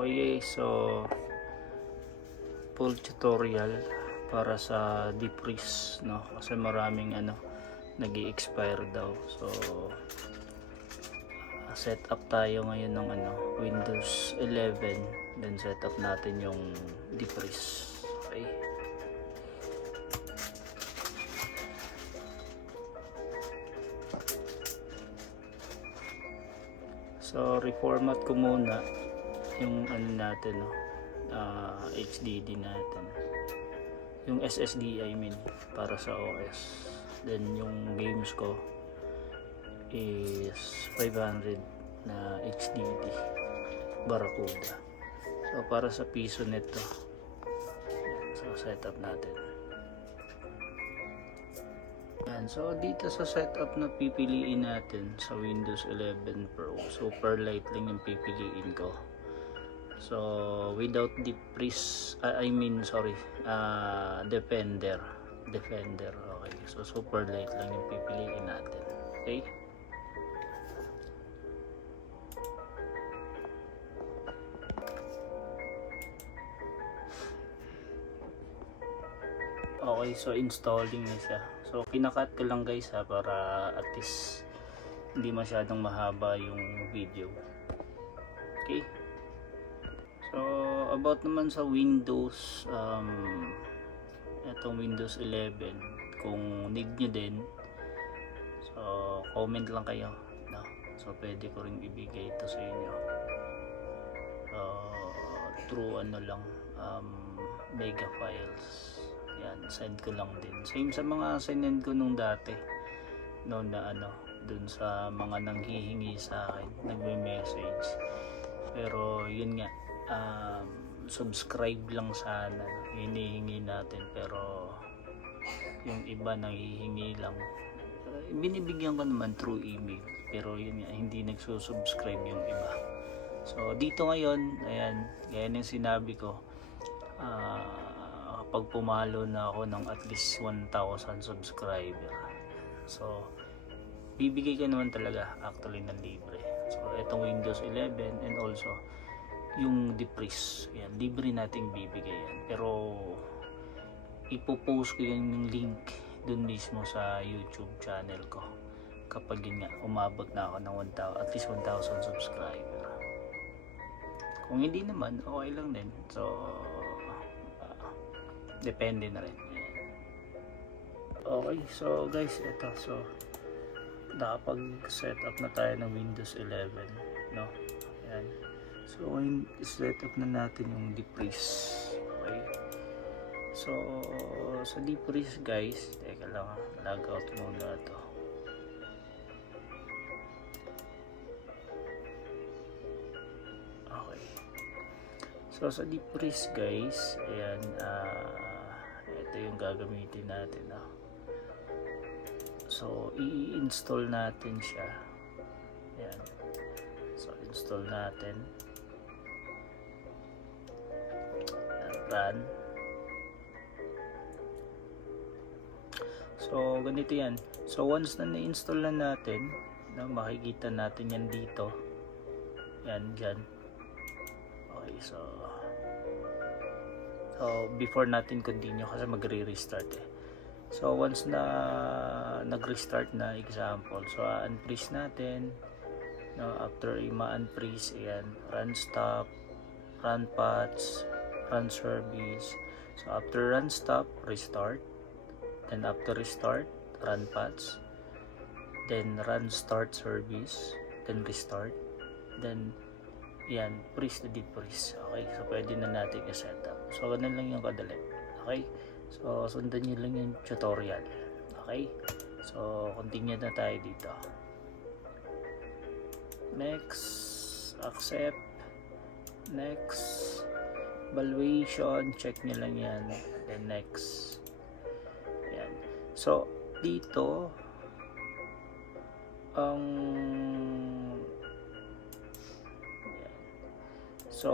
Okay, so full tutorial para sa deep freeze, no? Kasi maraming nag-i-expire daw. So set up tayo ngayon ng Windows 11, then set up natin yung deep freeze. Okay. So reformat ko muna yung natin, no? HDD natin, yung SSD I mean, para sa OS. Then yung games ko is 500 na HDD Barracuda. So para sa piso nito, so setup natin yan. So dito sa setup na pipiliin natin sa Windows 11 Pro, super light lang yung pipiliin ko. So without deep freeze, Defender. Okay, so super light lang yung pipiliin natin. Okay, okay, so installing na siya. So kinakat ko lang guys para at least hindi masyadong mahaba yung video. Okay, so about naman sa Windows, itong Windows 11, kung need nyo din, so comment lang kayo, no? So pwede ko rin ibigay ito sa inyo through mega files. Yan, send ko lang din, same sa mga sinend ko nung dati, no, na dun sa mga nanghihingi sa akin, nagme-message. Pero yun nga, subscribe lang sana hinihingi natin, pero yung iba nanghihingi lang, binibigyan ko naman through email, pero yun nga, hindi nagsusubscribe yung iba. So dito ngayon, ayan, yan yung sinabi ko, kapag pumalo na ako ng at least 1,000 subscriber, so bibigay ka naman talaga actually ng libre. So itong Windows 11 and also yung deep freeze, yan, libre nating bibigay yan. Pero ipopost ko yan yung link dun mismo sa YouTube channel ko kapag yun nga, umabot na ako ng at least 1,000 subscriber. Kung hindi naman, okay lang din. So depende na rin. Okay, so guys, ito, so nakapag-set up na tayo ng Windows 11, no? Ayan. So set up na natin yung deep freeze. Okay, so sa deep freeze guys, teka lang, log out muna ito. Okay, so sa deep freeze guys, ayan, ito yung gagamitin natin, no? So i-install natin siya. Ayan, so install natin. Run. So ganito yan. So once na na-install na natin, no, makikita natin yan dito. Yan, dyan. Okay, so before natin continue, kasi magre-restart So once na nag-restart na, example, so unfreeze natin, no, after ma-unfreeze, ayan, run stop, run paths, run service. So after run stop, restart, then after restart, run paths, then run start service, then restart, then yan, freeze the deep freeze. Okay, so pwede na natin i-set up. So ganun lang yung kadali. Okay, so sundan nyo lang yung tutorial. Okay, so continue na tayo dito. Next, accept, next, evaluation, check nyo lang yan, then next. Yan. So dito so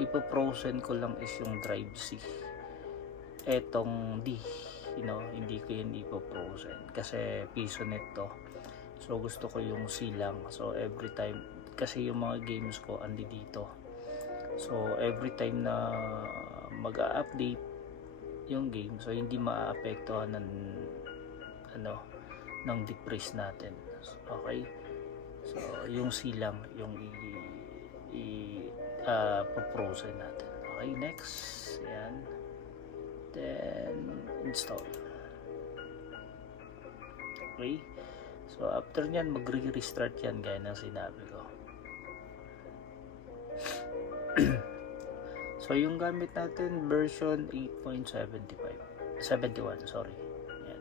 ipo-frozen ko lang is yung drive C. Etong D, hindi ko yan ipo-frozen kasi piso nito. So gusto ko yung C lang. So every time, kasi yung mga games ko andi dito, So every time na mag-a-update yung game, so hindi maaapektuhan ng ng depress natin. Okay, so yung silang yung i-process natin. Okay, next, yan, then install. Okay, so after nyan magre-restart yan gaya ng sinabi ko. So yung gamit natin version 8.71, sorry. Yan.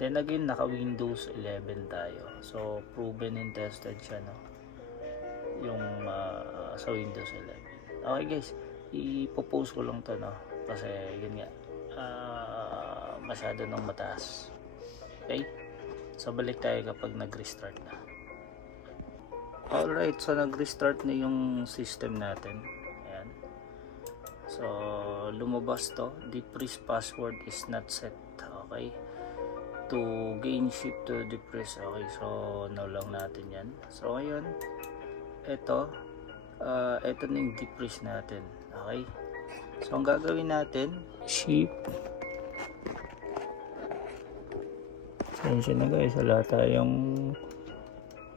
Then again, naka Windows 11 tayo. So proven and tested siya, no? Yung sa Windows 11. Okay guys, ipopost ko lang to, no? Kasi yun nga, masyado nang mataas. Okay? So balik tayo kapag nag-restart na. Alright, so nag-restart na yung system natin. Ayan. So lumabas to, depress password is not set. Okay, to gain shift to depress. Okay, so no lang natin yan. So ngayon, ito na yung depress natin. Okay, so ang gagawin natin, shift, attention na guys, wala tayong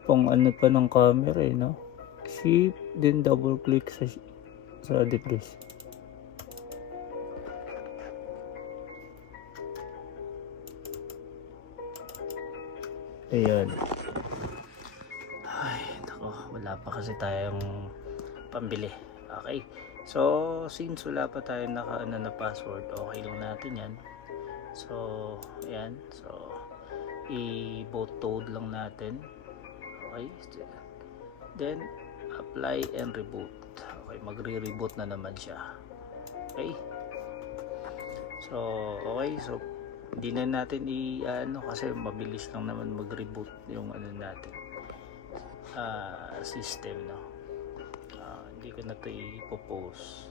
pang ano pa ng camera no? Shift, then double click sa depress. Ayan. Ay, nako, wala pa kasi tayong pambili. Okay, so since wala pa tayong na password, okay lang natin yan. So ayan, so i-boot load lang natin. Okay, then apply and reboot. Okay, magre-reboot na naman siya. Okay, so okay, so hindi na natin kasi mabilis lang naman mag-reboot yung natin system, no? Hindi ko na ito ipopost.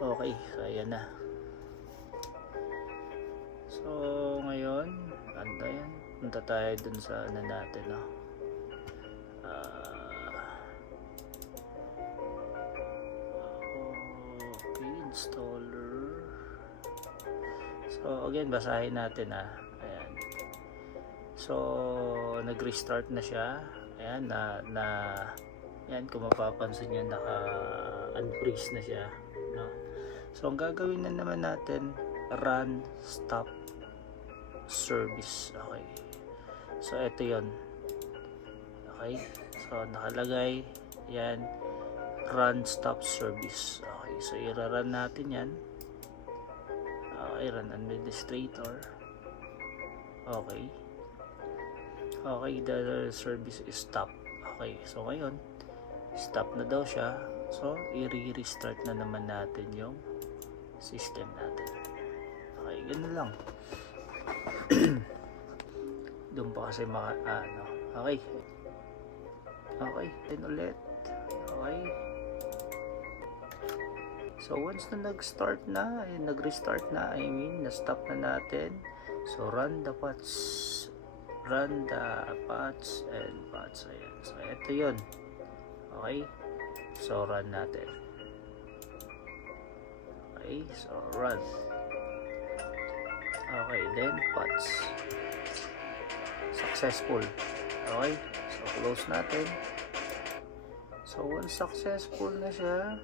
Okay, so ayan na. So ngayon, yan, punta tayo dun sa natin, no? Okay, installer. So again, basahin natin, ayan. So nag-restart na siya. Ayan, yan, kung mapapansin nyo, naka-unfreeze na siya, no? So ang gagawin na naman natin, run stop service. Okay, so ito yon. Okay, so nakalagay yan, run stop service. Okay, so i-run natin yan. Okay, run administrator. Okay, the service is stop. Okay, so ngayon stop na daw siya. So i-restart na naman natin yung system natin. Okay, ganun lang. Doon pa kasi okay, then ulit. Okay, so once na nag-restart na, na-stop na natin. So run the patch and patch. Ayan, so ito yun. Okay, so run natin. Okay, so run. Okay, then patch. Successful. Okay, so close natin. So once successful na siya,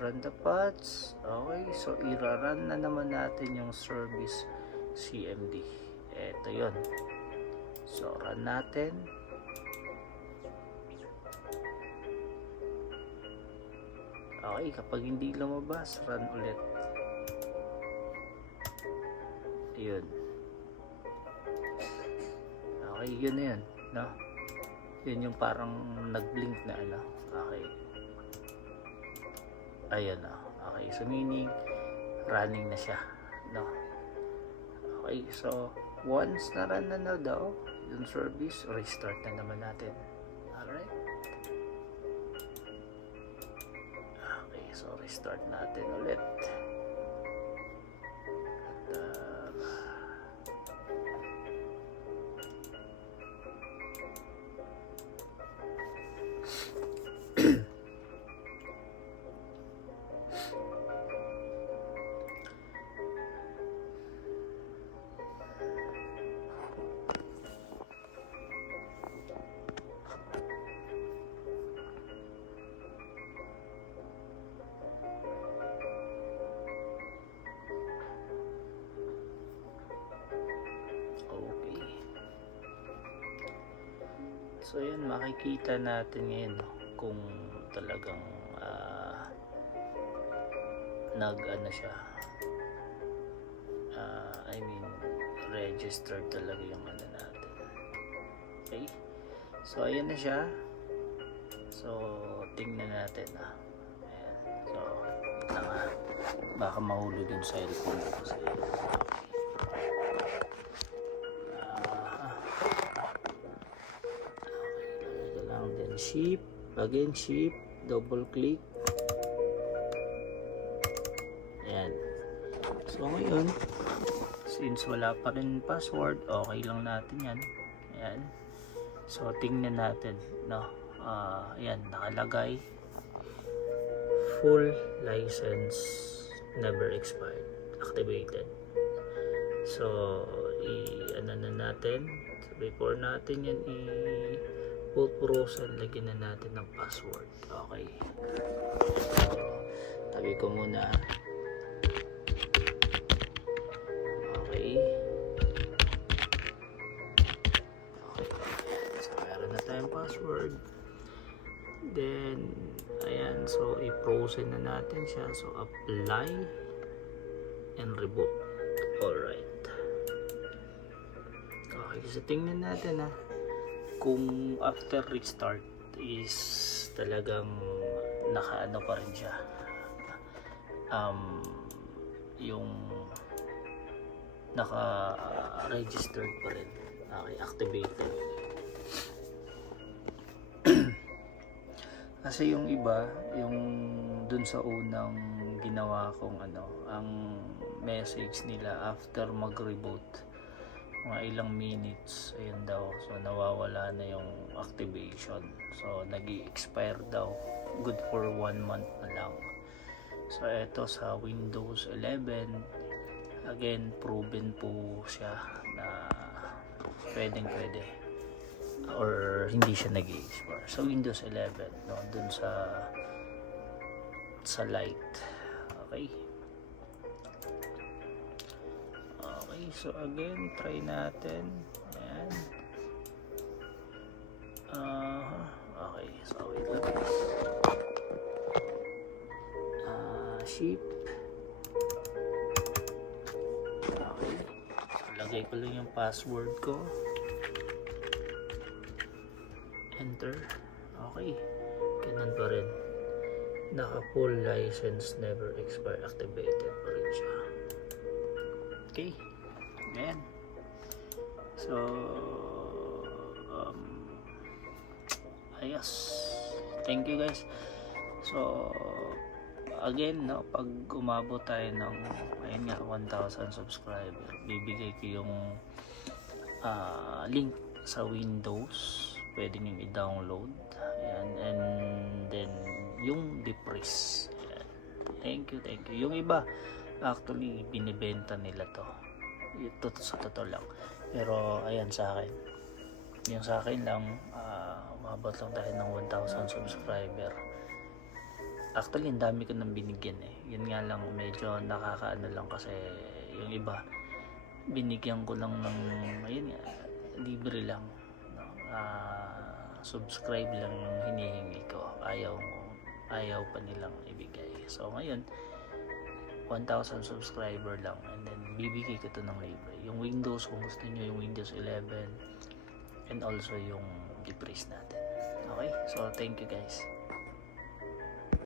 run the patch. Okay, so i-run na naman natin yung service CMD. Ito yun. So run natin. Okay, kapag hindi lumabas, run ulit. Yun. Okay, yun na yun, no? Yun yung parang nag-blink na Okay. Ayan na. Okay, so meaning running na siya, no? Okay, so once na run na daw, yung service, restart na naman natin. Alright. Okay, so restart natin ulit. At, so yun, makikita natin ngayon kung talagang nag-ano siya, I mean registered talaga yung ano natin. Okay, so ayan na siya. So tingnan natin. Ayan. So baka mahulog yung cellphone kasi ship, again ship, double click. Ayan. So ngayon, since wala pa rin password, okay lang natin yan. Ayan. So tingnan natin, no? Ayan, nakalagay full license never expired, activated. So ano na natin, so before natin yan puprusan, lagyan na natin ng password. Okay, so tabi ko muna. Okay, so meron na tayong password. Then ayan, so i-frozen na natin siya. So apply and reboot. Alright, okay, so tingnan natin kung after restart is talagang nakaano pa rin siya, yung naka-registered pa rin, okay, activated. Kasi yung iba, yung dun sa unang ginawa kong ang message nila after mag-reboot mga ilang minutes, ayun daw, so nawawala na yung activation, so nag-i-expire daw, good for 1 month na lang. So eto sa Windows 11, again proven po siya na pwede or hindi siya nag-i-expire. So Windows 11, no, dun sa Lite. Okay, so again, try natin. Ayan. Okay, so wait lang. Ship. Okay, so lagay ko lang yung password ko. Enter. Okay, ganun pa rin. Naka full license never expire, activated pa rin siya. Okay, ayan. So ayos, thank you guys. So again, no, pag umabot tayo ng ayun nga 1,000 subscriber, bibigay ko yung link sa Windows, pwede nyo i-download. Ayan, and then yung Depris. Ayan. Thank you. Yung iba actually binibenta nila to. Ito sa totoo lang. Pero ayan, sa akin, yung sa akin lang, umabot lang tayo ng 1,000 subscriber. Actually, ang dami ko nang binigyan Yun nga lang, medyo nakakaano lang kasi yung iba, binigyan ko lang ng, ayun nga, libre lang. No? Subscribe lang yung hinihingi ko. Ayaw pa nilang ibigay. So, ngayon, 1,000 subscriber lang. And then, bibigay ko to ng libre. Yung Windows, kung gusto nyo yung Windows 11. And also yung Depris natin. Okay? So, thank you guys.